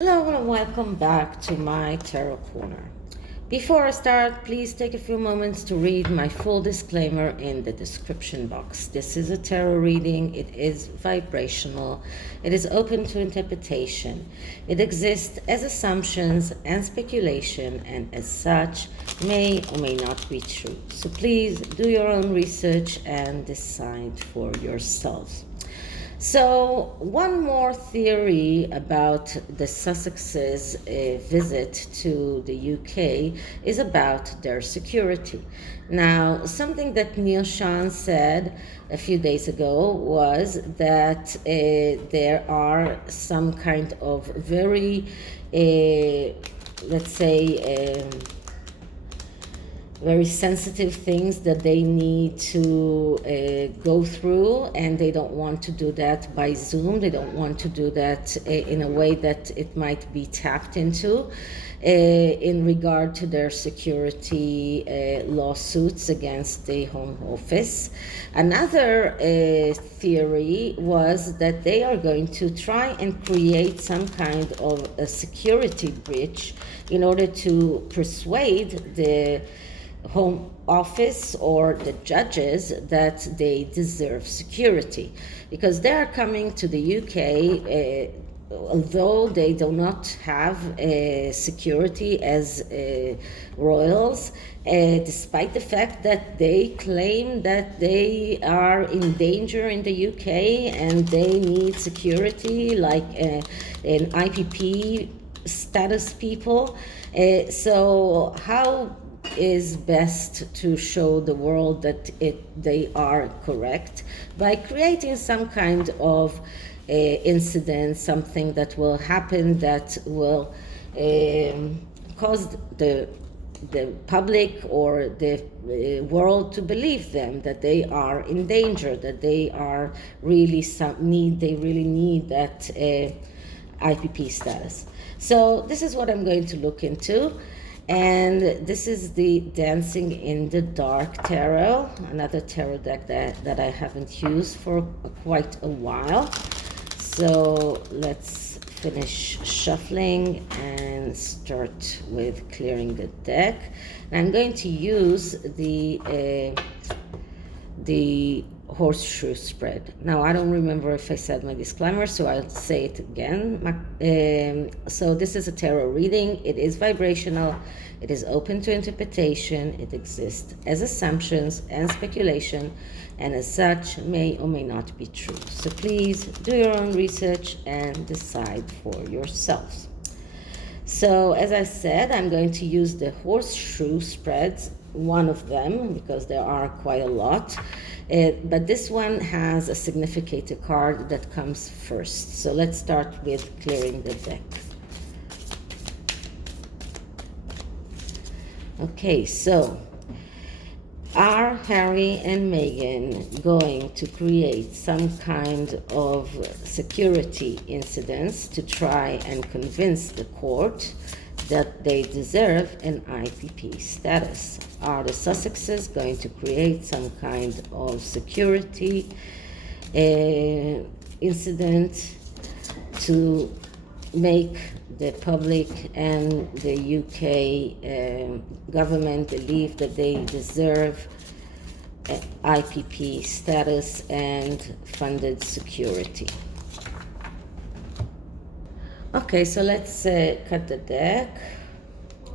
Hello and welcome back to my Tarot Corner. Before I start, please take a few moments to read my full disclaimer in the description box. This is a tarot reading. It is vibrational. It is open to interpretation. It exists as assumptions and speculation, and as such may or may not be true. So please do your own research and decide for yourselves. So, one more theory about the Sussexes' visit to the UK is about their security. Now, something that Neil Sean said a few days ago was that there are some kind of very, let's say, very sensitive things that they need to go through, and they don't want to do that by Zoom. They don't want to do that in a way that it might be tapped into in regard to their security lawsuits against the Home Office. Another theory was that they are going to try and create some kind of a security breach in order to persuade the Home Office or the judges that they deserve security, because they are coming to the UK, although they do not have security as royals, despite the fact that they claim that they are in danger in the UK and they need security like an IPP status people. So how is best to show the world that they are correct? By creating some kind of incident, something that will happen that will cause the public or the world to believe them that they are in danger, that they are really they really need that IPP status. So this is what I'm going to look into. And this is the Dancing in the Dark tarot, another tarot deck that I haven't used for quite a while. So let's finish shuffling and start with clearing the deck. And I'm going to use the horseshoe spread. Now, I don't remember if I said my disclaimer, so I'll say it again. So this is a tarot reading. It is vibrational. It is open to interpretation. It exists as assumptions and speculation, and as such may or may not be true. So please do your own research and decide for yourselves. So as I said, I'm going to use the horseshoe spreads, one of them, because there are quite a lot. But this one has a significator card that comes first. So let's start with clearing the deck. Okay, so are Harry and Meghan going to create some kind of security incidents to try and convince the court that they deserve an IPP status? Are the Sussexes going to create some kind of security incident to make the public and the UK government believe that they deserve IPP status and funded security? Okay, so let's cut the deck.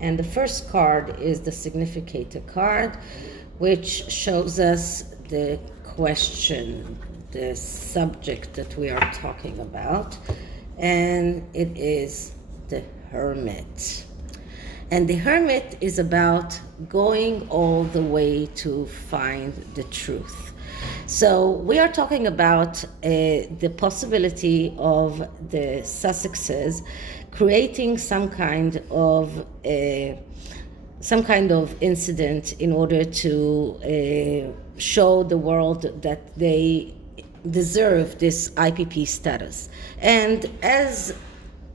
And the first card is the significator card, which shows us the question, the subject that we are talking about. And it is the Hermit. And the Hermit is about going all the way to find the truth. So we are talking about the possibility of the Sussexes creating some kind of incident in order to show the world that they deserve this IPP status. And as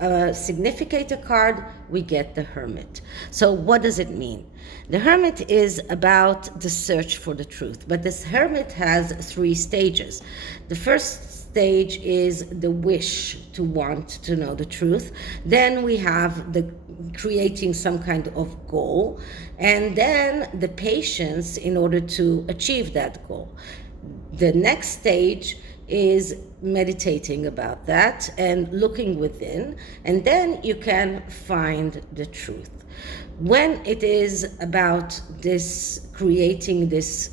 a significator card, we get the Hermit. So what does it mean? The Hermit is about the search for the truth, but this Hermit has 3 stages. The first stage is the wish to want to know the truth. Then we have the creating some kind of goal, and then the patience in order to achieve that goal. The next stage is meditating about that and looking within, and then you can find the truth. When it is about this creating this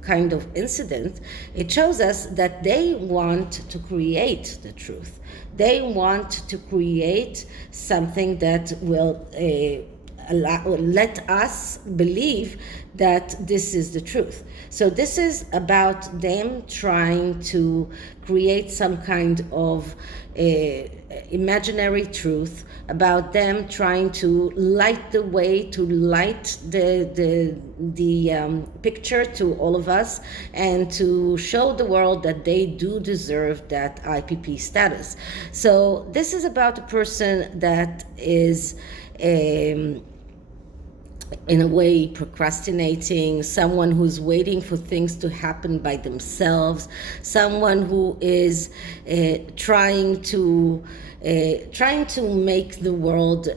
kind of incident, it shows us that they want to create the truth. They want to create something that will let us believe that this is the truth. So this is about them trying to create some kind of imaginary truth, about them trying to light the way, to light the picture to all of us, and to show the world that they do deserve that IPP status. So this is about a person that is in a way procrastinating, someone who's waiting for things to happen by themselves, someone who is trying to make the world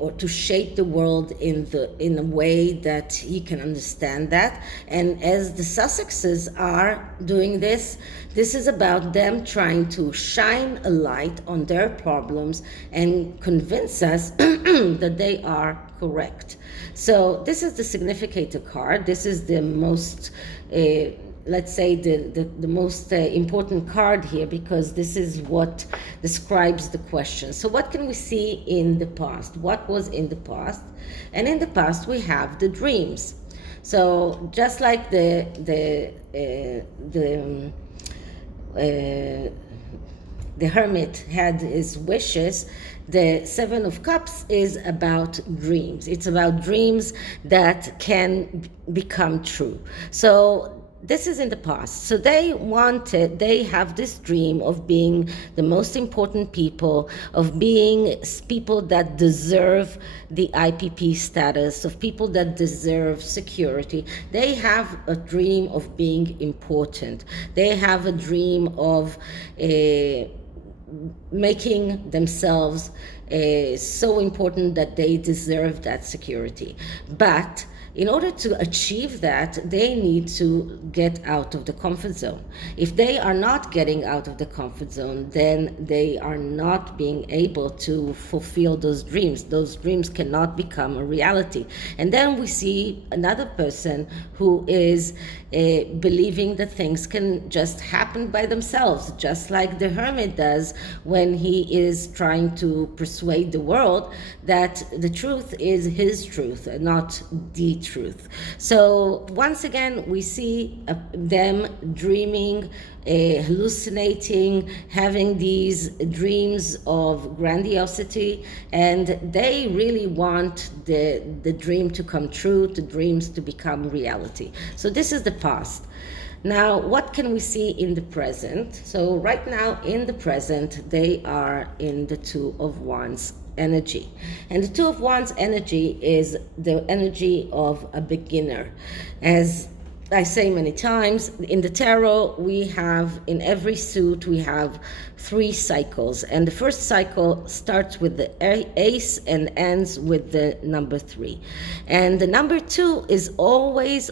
or to shape the world in a way that he can understand that. And as the Sussexes are doing this is about them trying to shine a light on their problems and convince us that they are correct. So this is the significator card. This is the most let's say the most important card here, because this is what describes the question. So what can we see in the past? What was in the past? And in the past we have the dreams. So just like the hermit had his wishes, the Seven of Cups is about dreams. It's about dreams that can become true. So this is in the past. So they have this dream of being the most important people, of being people that deserve the IPP status, of people that deserve security. They have a dream of being important. They have a dream of making themselves so important that they deserve that security. But in order to achieve that, they need to get out of the comfort zone. If they are not getting out of the comfort zone, then they are not being able to fulfill those dreams. Those dreams cannot become a reality. And then we see another person who is believing that things can just happen by themselves, just like the hermit does when he is trying to persuade the world that the truth is his truth and not the truth. So once again, we see them dreaming, hallucinating, having these dreams of grandiosity, and they really want the dream to come true, the dreams to become reality. So this is the past. Now, what can we see in the present? So right now in the present, they are in the Two of Wands energy. And the Two of Wands energy is the energy of a beginner. As I say many times, in the tarot, we have, in every suit, we have 3 cycles. And the first cycle starts with the ace and ends with the number 3. And the number 2 is always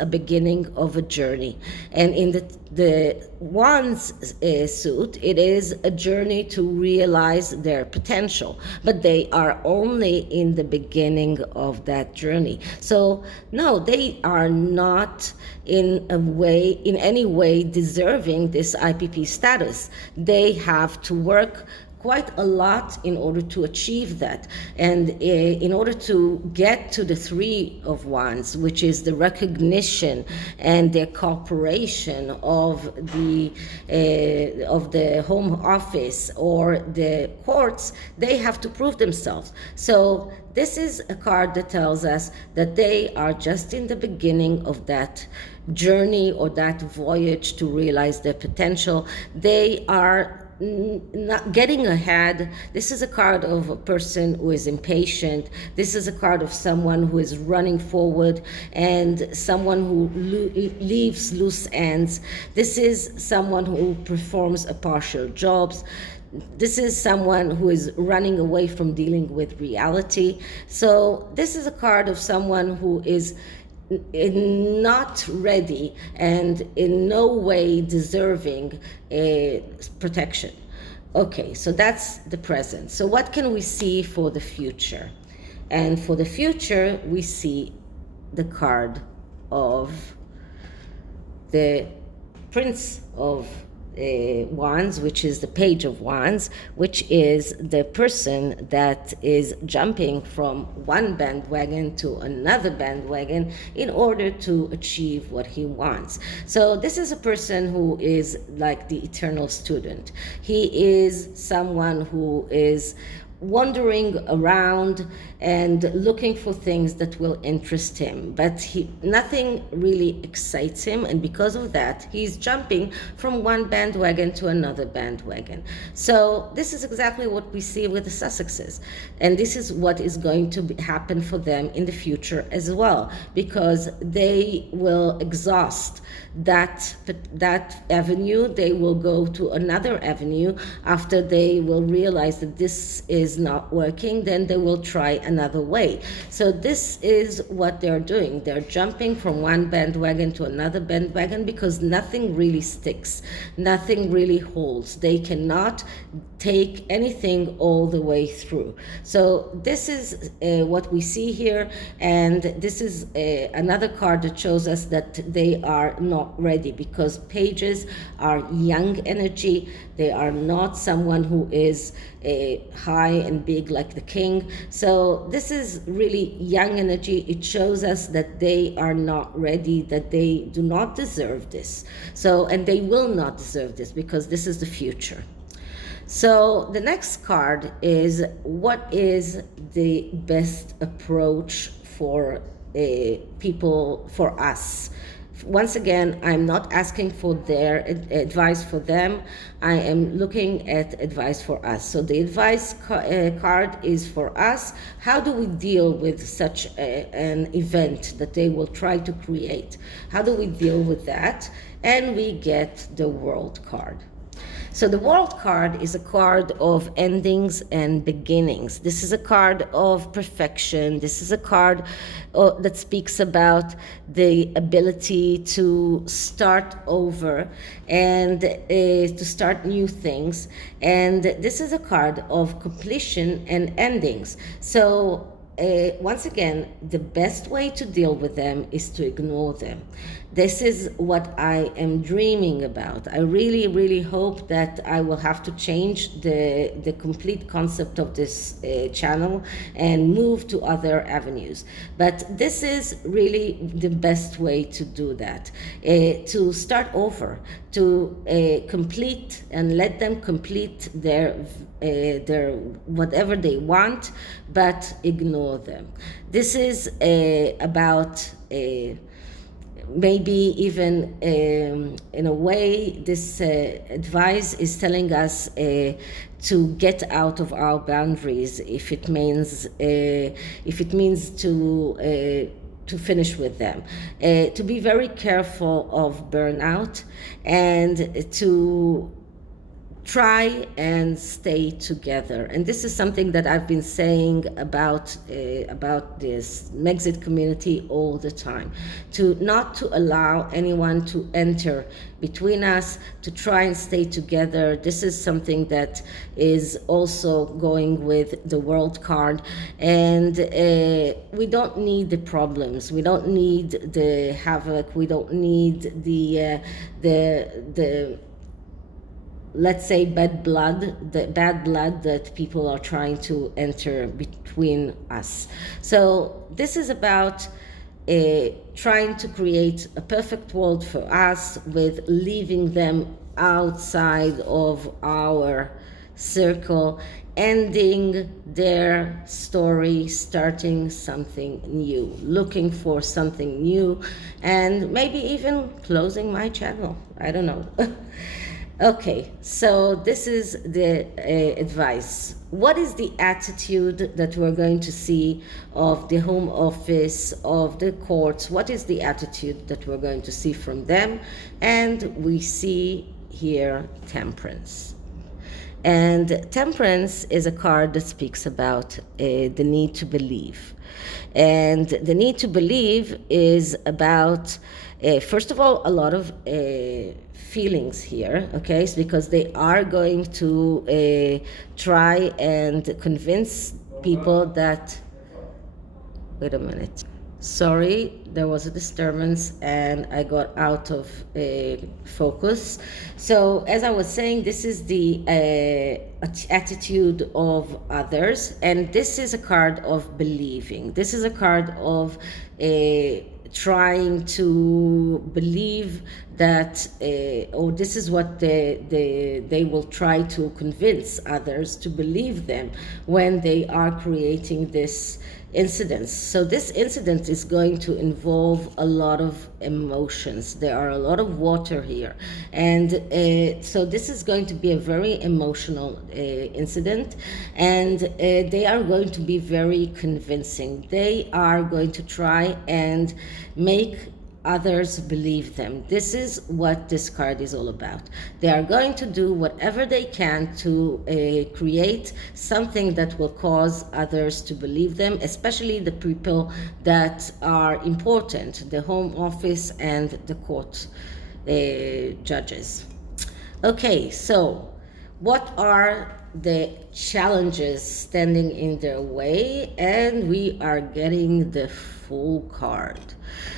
a beginning of a journey. And in the Wands suit, it is a journey to realize their potential. But they are only in the beginning of that journey. So, no, they are not in any way deserving this IPP status. They have to work quite a lot in order to achieve that, and in order to get to the Three of Wands, which is the recognition and the cooperation of the home office or the courts, they have to prove themselves. So this is a card that tells us that they are just in the beginning of that journey or that voyage to realize their potential. They are not getting ahead. This is a card of a person who is impatient. This is a card of someone who is running forward and someone who leaves loose ends. This is someone who performs a partial jobs. This is someone who is running away from dealing with reality. So this is a card of someone who is not ready and in no way deserving protection. Okay, so that's the present. So what can we see for the future? And for the future, we see the card of the Prince of Wands, which is the Page of Wands, which is the person that is jumping from one bandwagon to another bandwagon in order to achieve what he wants. So this is a person who is like the eternal student. He is someone who is wandering around and looking for things that will interest him, but nothing really excites him, and because of that he's jumping from one bandwagon to another bandwagon. So this is exactly what we see with the Sussexes, and this is what is going to happen for them in the future as well, because they will exhaust that avenue. They will go to another avenue after they will realize that this is not working. Then they will try another way. So this is what they're doing. They're jumping from one bandwagon to another bandwagon because nothing really sticks, nothing really holds. They cannot take anything all the way through. So this is what we see here, and this is another card that shows us that they are not ready, because pages are young energy. They are not someone who is high and big like the king. So this is really young energy. It shows us that they are not ready, that they do not deserve this. So, and they will not deserve this because this is the future. So the next card is, what is the best approach for people, for us? Once again, I'm not asking for their advice for them. I am looking at advice for us. So the advice card is for us. How do we deal with such an event that they will try to create? How do we deal with that? And we get the World card. So the World card is a card of endings and beginnings. This is a card of perfection. This is a card that speaks about the ability to start over and to start new things. And this is a card of completion and endings. So once again, the best way to deal with them is to ignore them. This is what I am dreaming about. I really, really hope that I will have to change the complete concept of this channel and move to other avenues. But this is really the best way to do that, to start over, to complete and let them complete their whatever they want, but ignore them. This is about maybe even in a way, this advice is telling us to get out of our boundaries if it means to finish with them, to be very careful of burnout, and to try and stay together. And this is something that I've been saying about this Megxit community all the time, to not to allow anyone to enter between us, to try and stay together. This is something that is also going with the World card. And we don't need the problems, we don't need the havoc, we don't need the let's say bad blood that people are trying to enter between us. So this is about trying to create a perfect world for us, with leaving them outside of our circle, ending their story, starting something new, looking for something new, and maybe even closing my channel. I don't know. Okay, so this is the advice. What is the attitude that we're going to see of the home office, of the courts? What is the attitude that we're going to see from them? And we see here temperance. And temperance is a card that speaks about the need to believe. And the need to believe is about, first of all, a lot of feelings here, okay? It's because they are going to try and convince people that, wait a minute. Sorry, there was a disturbance and I got out of focus. So, as I was saying, this is the attitude of others, and this is a card of believing. This is a card of trying to believe that, or this is what they will try to convince others to believe them when they are creating this incidents. So this incident is going to involve a lot of emotions. There are a lot of water here, and so this is going to be a very emotional incident, and they are going to be very convincing. They are going to try and make others believe them. This is what this card is all about. They are going to do whatever they can to create something that will cause others to believe them, especially the people that are important, the home office and the court judges. Okay, so what are the challenges standing in their way? And we are getting the Fool card.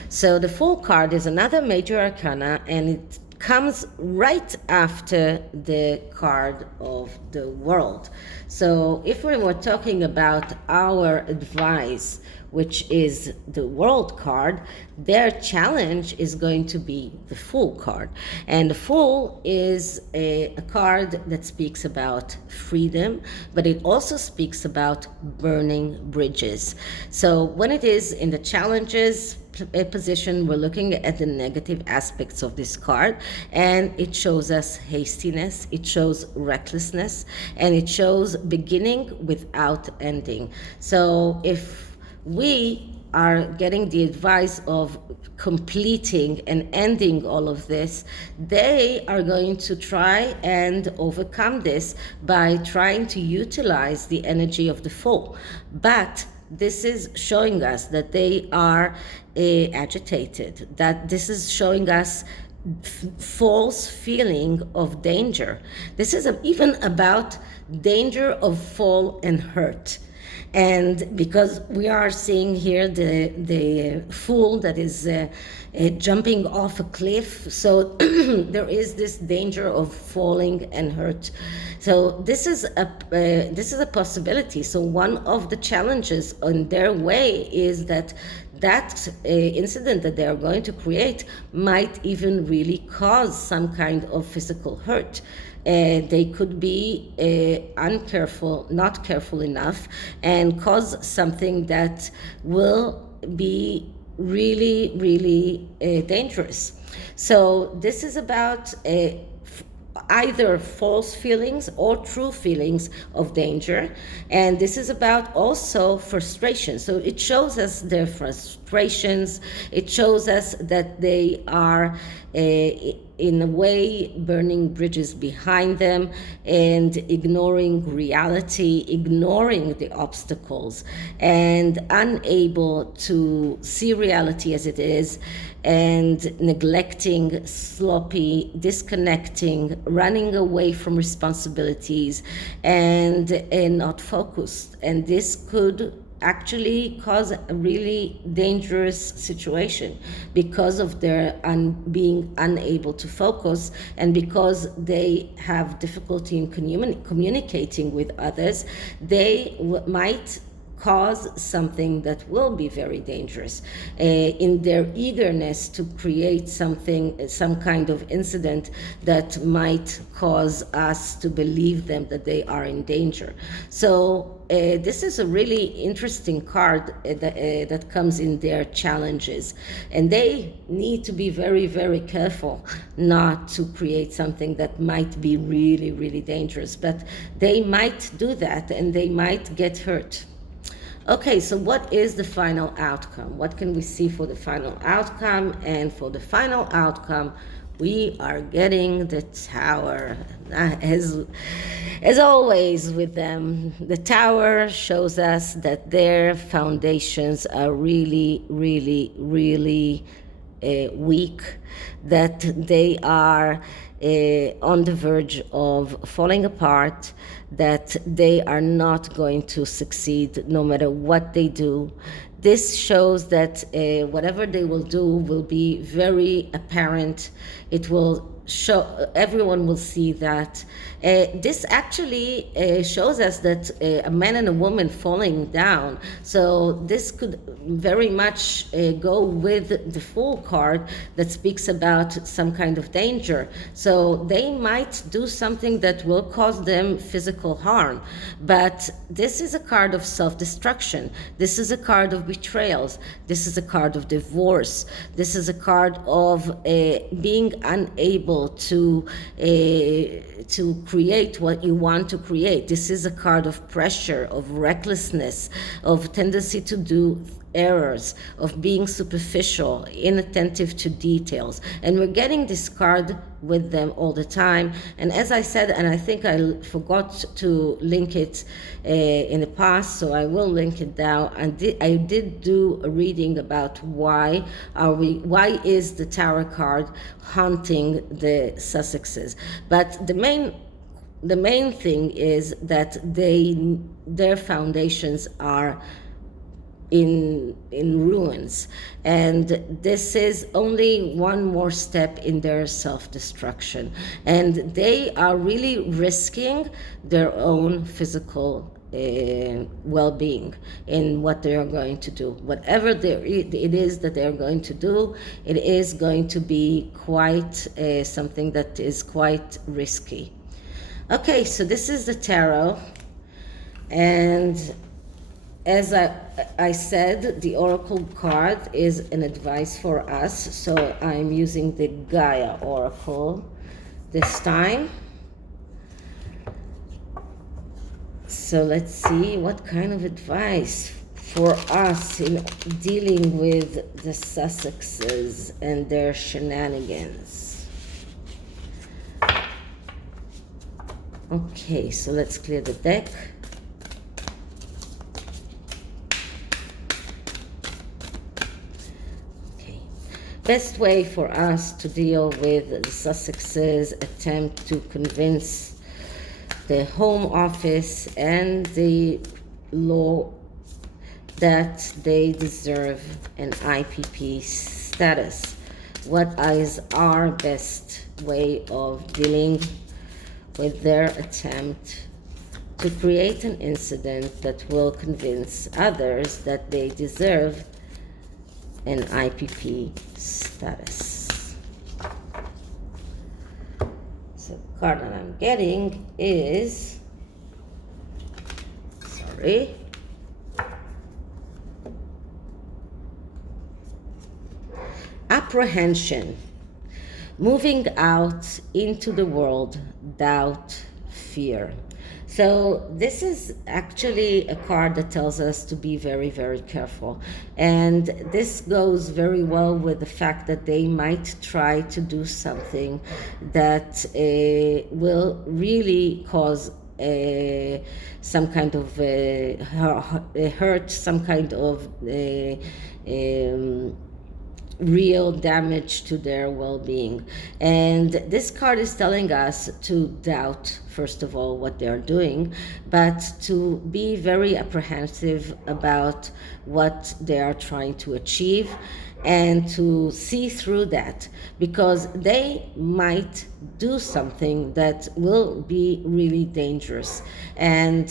So the Fool card is another major arcana, and it comes right after the card of the World. So if we were talking about our advice, which is the World card, their challenge is going to be the Fool card. And the Fool is a card that speaks about freedom, but it also speaks about burning bridges. So when it is in the challenges position, we're looking at the negative aspects of this card, and it shows us hastiness, it shows recklessness, and it shows beginning without ending. So if we are getting the advice of completing and ending all of this, they are going to try and overcome this by trying to utilize the energy of the Fool. But this is showing us that they are agitated, that this is showing us false feeling of danger. This is even about danger of fall and hurt. And because we are seeing here the Fool that is jumping off a cliff, so there is this danger of falling and hurt. So this is a possibility. So one of the challenges on their way is that incident that they are going to create might even really cause some kind of physical hurt. They could be not careful enough, and cause something that will be really, really dangerous. So this is about either false feelings or true feelings of danger, and this is about also frustration. So it shows us their frustrations, it shows us that they are in a way burning bridges behind them and ignoring reality, ignoring the obstacles, and unable to see reality as it is, and neglecting, sloppy, disconnecting, running away from responsibilities, and not focused. And this could actually cause a really dangerous situation because of their being unable to focus, and because they have difficulty in communicating with others. They might cause something that will be very dangerous, in their eagerness to create something, some kind of incident that might cause us to believe them that they are in danger. So this is a really interesting card that comes in their challenges, and they need to be very, very careful not to create something that might be really, really dangerous, but they might do that and they might get hurt. Okay, so what is the final outcome? What can we see for the final outcome? And for the final outcome, we are getting the Tower. As always with them, the Tower shows us that their foundations are really, really, really weak, that they are on the verge of falling apart, that they are not going to succeed no matter what they do. This shows that whatever they will do will be very apparent. It will show, everyone will see that. This actually shows us that a man and a woman falling down. So this could very much go with the Fool card that speaks about some kind of danger. So they might do something that will cause them physical harm. But this is a card of self-destruction. This is a card of betrayals. This is a card of divorce. This is a card of being unable to create what you want to create. This is a card of pressure, of recklessness, of tendency to do errors, of being superficial, inattentive to details. And we're getting this card with them all the time. And as I said, and I think I forgot to link it in the past, so I will link it now. And I did do a reading about why is the Tower card haunting the Sussexes. But the main thing is that their foundations are in ruins, and this is only one more step in their self-destruction, and they are really risking their own physical well-being in what they are going to do. Whatever it is that they're going to do, it is going to be quite something that is quite risky. Okay, so this is the tarot, and as I said, the Oracle card is an advice for us, so I'm using the GAIA Oracle this time. So let's see what kind of advice for us in dealing with the Sussexes and their shenanigans. Okay, so let's clear the deck. Best way for us to deal with the Sussexes' attempt to convince the Home Office and the law that they deserve an IPP status. What is our best way of dealing with their attempt to create an incident that will convince others that they deserve an IPP status? So the card that I'm getting is, apprehension, moving out into the world, doubt, fear. So this is actually a card that tells us to be very, very careful. And this goes very well with the fact that they might try to do something that will really cause some kind of hurt, some kind of real damage to their well-being. And this card is telling us to doubt first of all, what they're doing, but to be very apprehensive about what they are trying to achieve and to see through that, because they might do something that will be really dangerous, and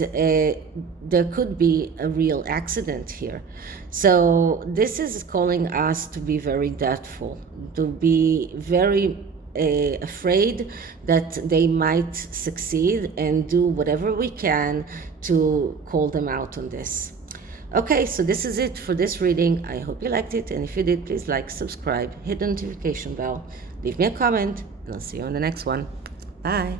there could be a real accident here. So this is calling us to be very doubtful, to be very afraid that they might succeed, and do whatever we can to call them out on this. Okay, so this is it for this reading. I hope you liked it, and if you did, please like, subscribe, hit the notification bell, leave me a comment, and I'll see you on the next one. Bye.